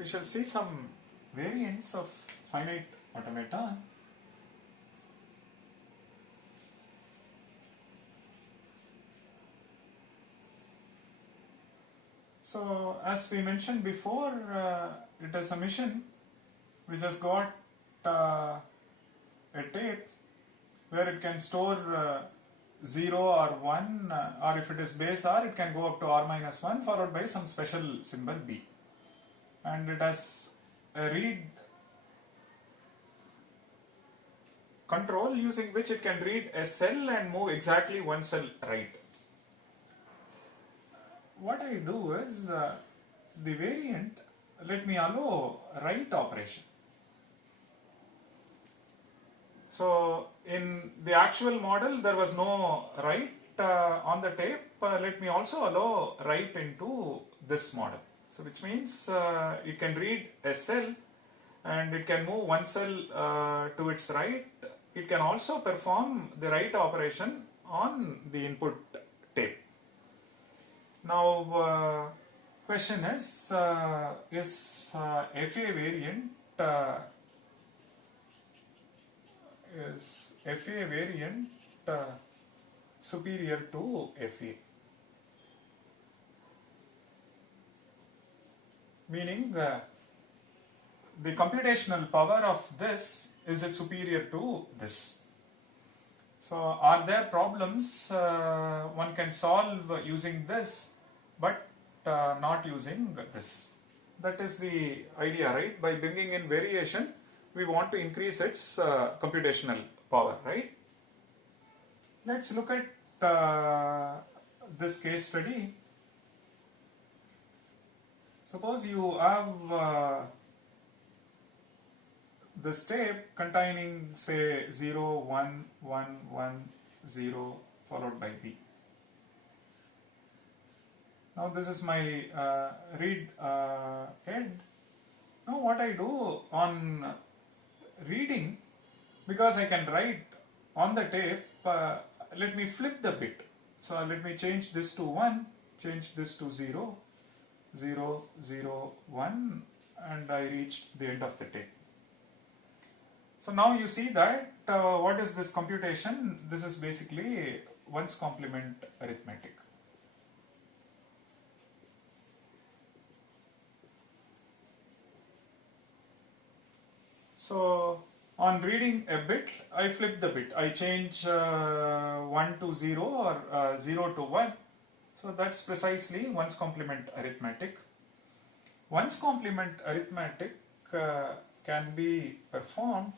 we shall see some variants of finite automata. So as we mentioned before, it is a machine which has got a tape where it can store 0 or 1, or if it is base r, it can go up to r minus 1 followed by some special symbol b. And it has a read control using which it can read a cell and move exactly one cell right. What I do is the variant, let me allow write operation. So in the actual model there was no write on the tape. Let me also allow write into this model. So which means it can read a cell and it can move one cell to its right. It can also perform the write operation on the input tape. Now question is FA variant superior to FA? Meaning the computational power of this, is it superior to this? So are there problems one can solve using this but not using this? That is the idea, right? By bringing in variation, we want to increase its computational power, right? Let's look at this case study. Suppose you have this tape containing say 0, 1, 1, 1, 0 followed by B. Now this is my read head. Now what I do on reading, because I can write on the tape, let me flip the bit. So let me change this to 1, change this to 0, 0, 0, 1, and I reached the end of the tape. So now you see that what is this computation? This is basically one's complement arithmetic. So on reading a bit, I flip the bit. I change 1 to 0 or 0 to 1. So that's precisely one's complement arithmetic. One's complement arithmetic can be performed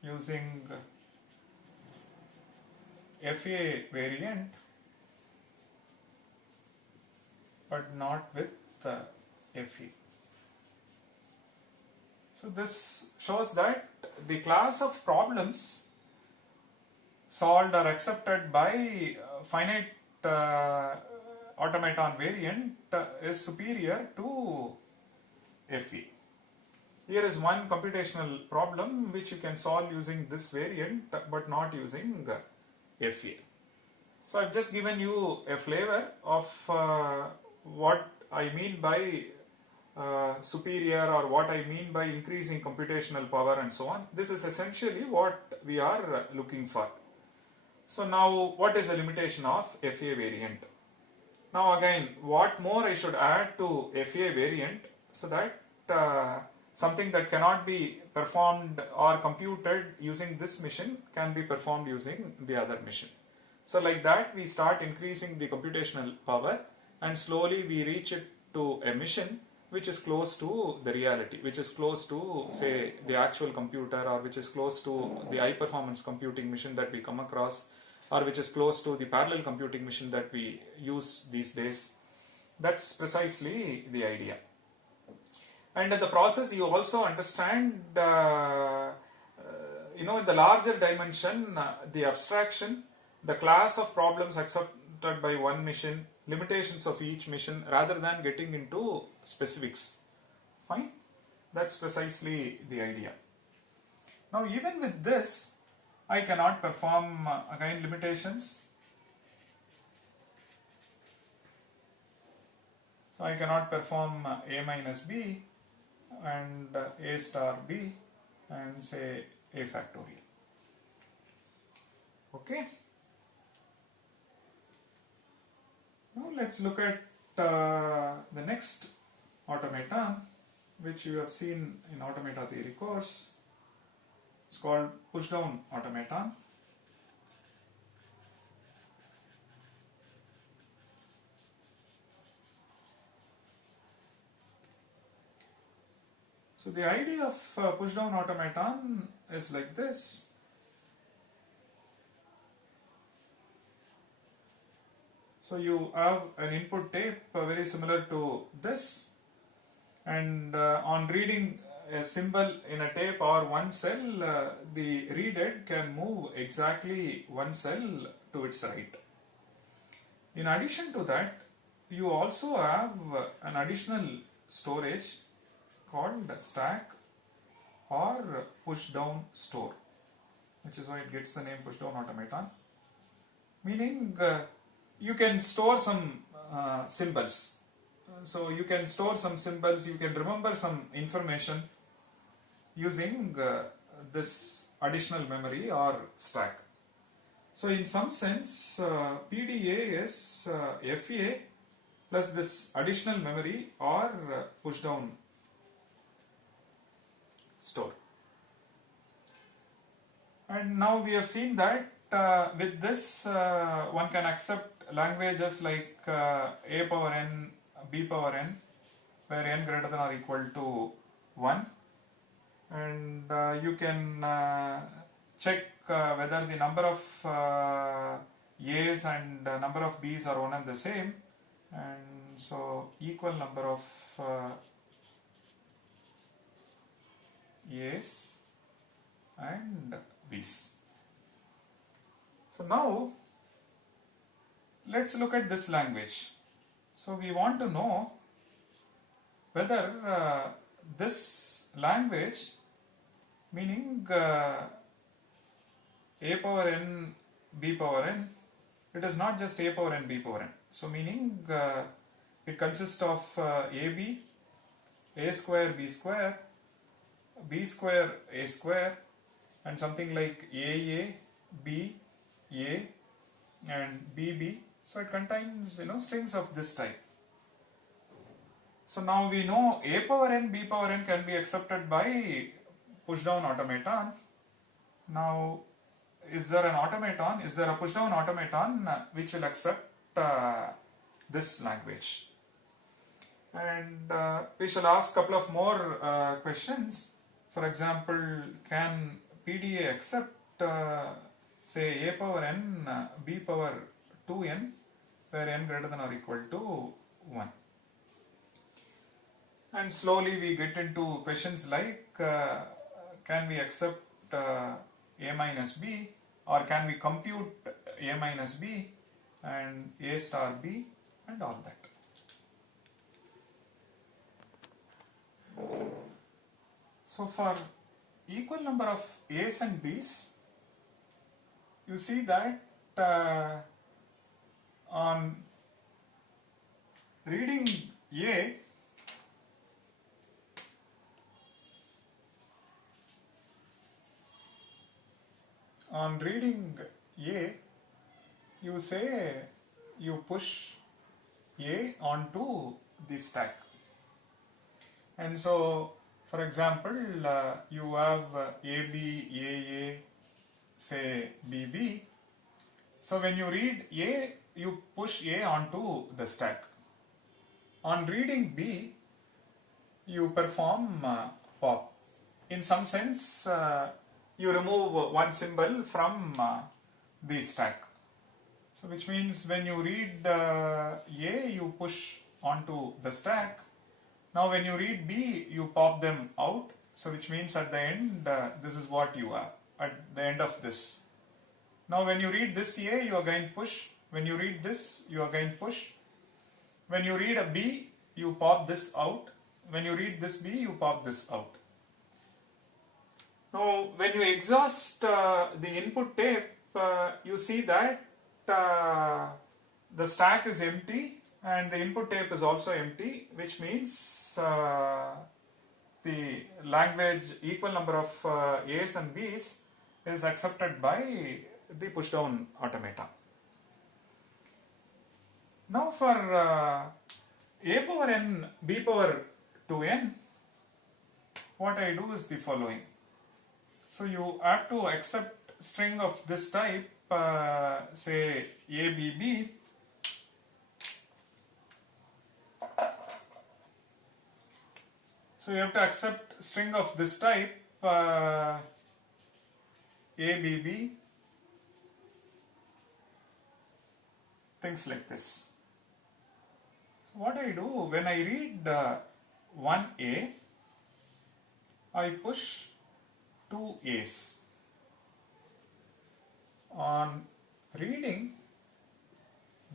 using FA variant but not with FE. So this shows that the class of problems solved or accepted by finite automaton variant is superior to FE. Here is one computational problem which you can solve using this variant but not using FE. So I've just given you a flavor of what I mean by superior, or what I mean by increasing computational power and so on. This is essentially what we are looking for. So now what is the limitation of FA variant? Now again, what more I should add to FA variant so that something that cannot be performed or computed using this machine can be performed using the other machine. So like that we start increasing the computational power and slowly we reach it to a machine which is close to the reality, which is close to say the actual computer, or which is close to the high performance computing machine that we come across, or which is close to the parallel computing machine that we use these days. That's precisely the idea. And in the process you also understand in the larger dimension, the abstraction, the class of problems accepted by one machine, limitations of each machine, rather than getting into specifics. Fine? That's precisely the idea. Now even with this, I cannot perform again limitations. So I cannot perform A minus B and A star B and say A factorial. Okay. Now let's look at the next automaton, which you have seen in automata theory course. It's called push-down automaton. So the idea of push-down automaton is like this. So you have an input tape very similar to this, and on reading a symbol in a tape or one cell, the read-head can move exactly one cell to its right. In addition to that, you also have an additional storage called stack or push-down store, which is why it gets the name push-down automaton, meaning you can store some symbols. So you can store some symbols, you can remember some information using this additional memory or stack. So in some sense, PDA is FA plus this additional memory or push-down store. And now we have seen that with this one can accept languages like A power n, B power n, where n greater than or equal to 1, and you can check whether the number of A's and number of B's are one and the same, and so equal number of A's and B's. So now let's look at this language. So we want to know whether this language, meaning A power n, B power n, it is not just A power n, B power n. So meaning it consists of AB, A square, B square, B square, A square, and something like AA, B, A, and BB. So it contains strings of this type. So now we know A power n, B power n can be accepted by push-down automaton. Now, is there an automaton? Is there a push-down automaton which will accept this language? And we shall ask a couple of more questions. For example, can PDA accept say A power n, B power 2n, where n greater than or equal to 1? And slowly we get into questions like can we accept A minus B, or can we compute A minus B and A star B and all that. So for equal number of A's and B's, you see that on reading A, you say you push A onto the stack. And so, for example, you have AB, AA, say BB. So when you read A, you push A onto the stack. On reading B, you perform pop. In some sense, you remove one symbol from the stack. So which means when you read A, you push onto the stack. Now when you read B, you pop them out. So which means at the end, this is what you have at the end of this. Now when you read this A, you again push. When you read this, you again push. When you read a B, you pop this out. When you read this B, you pop this out. Now when you exhaust the input tape, you see that the stack is empty and the input tape is also empty, which means the language equal number of A's and B's is accepted by the push down automata. Now for A power n B power 2n, what I do is the following. So you have to accept string of this type, say ABB. So you have to accept string of this type, ABB, things like this. What I do, when I read 1A, I push 2 A's. On reading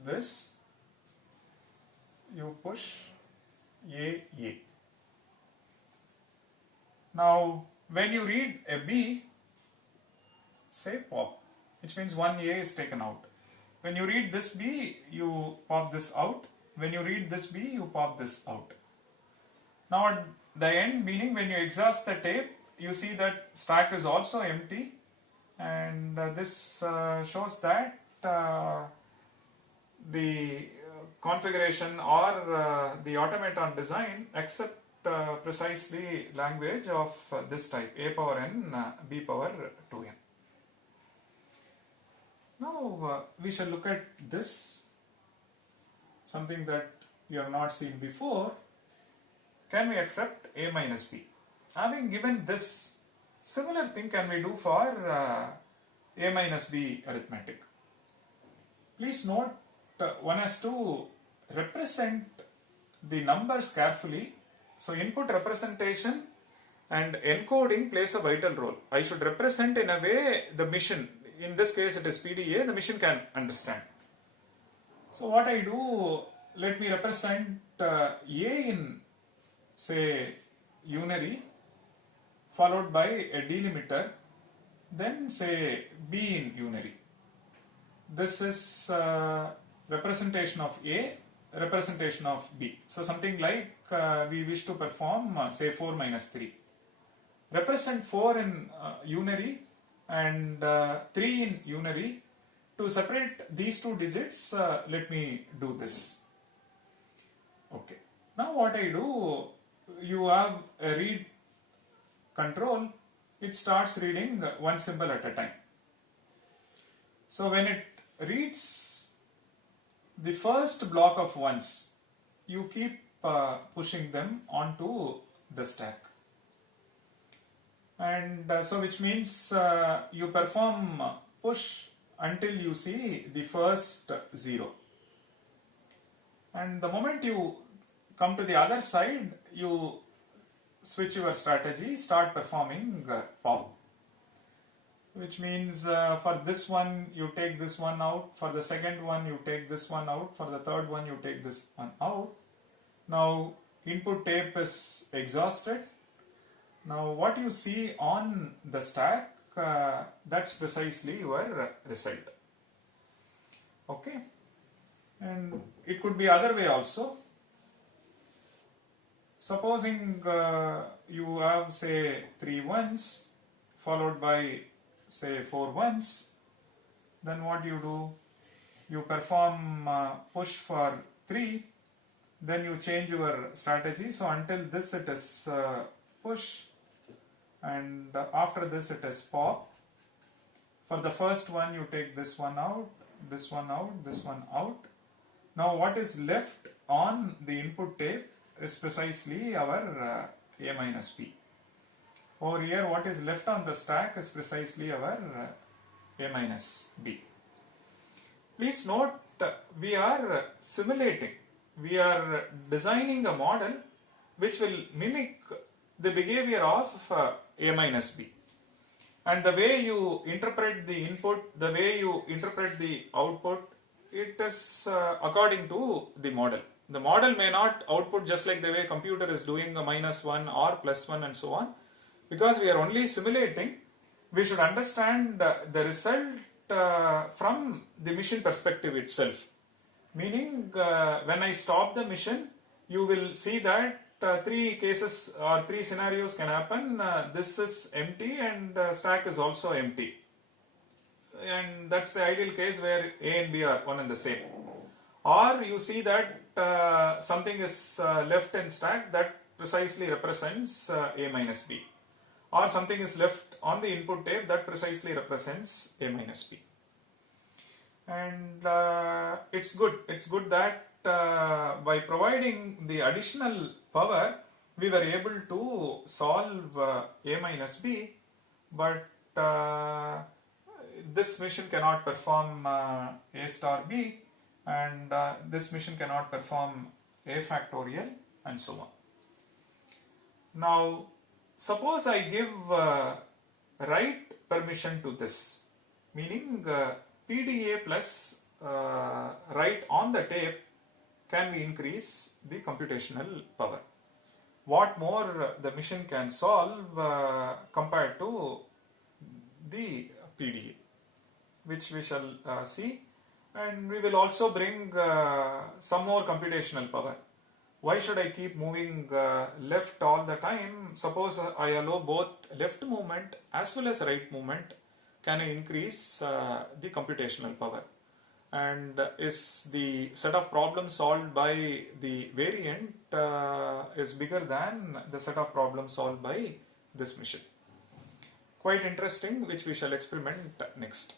this, you push A. Now, when you read a B, say pop, which means 1A is taken out. When you read this B, you pop this out. When you read this B, you pop this out. Now at the end, meaning when you exhaust the tape, you see that stack is also empty, and this shows that the configuration or the automaton design accept precisely language of this type, A power n, B power 2n. Now we shall look at this, something that you have not seen before. Can we accept A minus B? Having given this, similar thing can we do for A minus B arithmetic. Please note, one has to represent the numbers carefully. So input representation and encoding plays a vital role. I should represent in a way the machine, in this case it is PDA, the machine can understand. So what I do, let me represent A in, say, unary, followed by a delimiter, then say B in unary. This is representation of A, representation of B. So something like we wish to perform, say 4 minus 3. Represent 4 in unary and 3 in unary. To separate these two digits, let me do this. Okay. Now what I do, you have a read control, it starts reading one symbol at a time. So when it reads the first block of ones, you keep pushing them onto the stack. And so which means you perform push until you see the first 0. And the moment you come to the other side, you switch your strategy, start performing pop. Which means for this one you take this one out, for the second one you take this one out, for the third one you take this one out. Now input tape is exhausted. Now what you see on the stack, that's precisely your result. Okay, and it could be other way also. Supposing you have say 3 ones followed by say 4 ones, then what you do? You perform push for 3, then you change your strategy. So until this it is push, and after this it is pop. For the first one you take this one out, this one out, this one out. Now what is left on the input tape is precisely our A minus B. Over here what is left on the stack is precisely our A minus B. Please note, we are simulating, we are designing a model which will mimic the behavior of A minus B. And the way you interpret the input, the way you interpret the output, it is according to the model. The model may not output just like the way computer is doing a -1 or +1 and so on. Because we are only simulating, we should understand the result from the machine perspective itself. Meaning when I stop the mission, you will see that three cases or three scenarios can happen. This is empty and stack is also empty. And that's the ideal case where A and B are one and the same. Or you see that something is left in stack that precisely represents A minus B. Or something is left on the input tape that precisely represents A minus B. And it's good that by providing the additional power we were able to solve A minus B, but this mission cannot perform A star B, and this mission cannot perform A factorial, and so on. Now suppose I give write permission to this, meaning PDA plus write on the tape, can we increase the computational power? What more the machine can solve compared to the PDA, which we shall see, and we will also bring some more computational power. Why should I keep moving left all the time? Suppose I allow both left movement as well as right movement. Can I increase the computational power? And is the set of problems solved by the variant is bigger than the set of problems solved by this machine? Quite interesting, which we shall experiment next.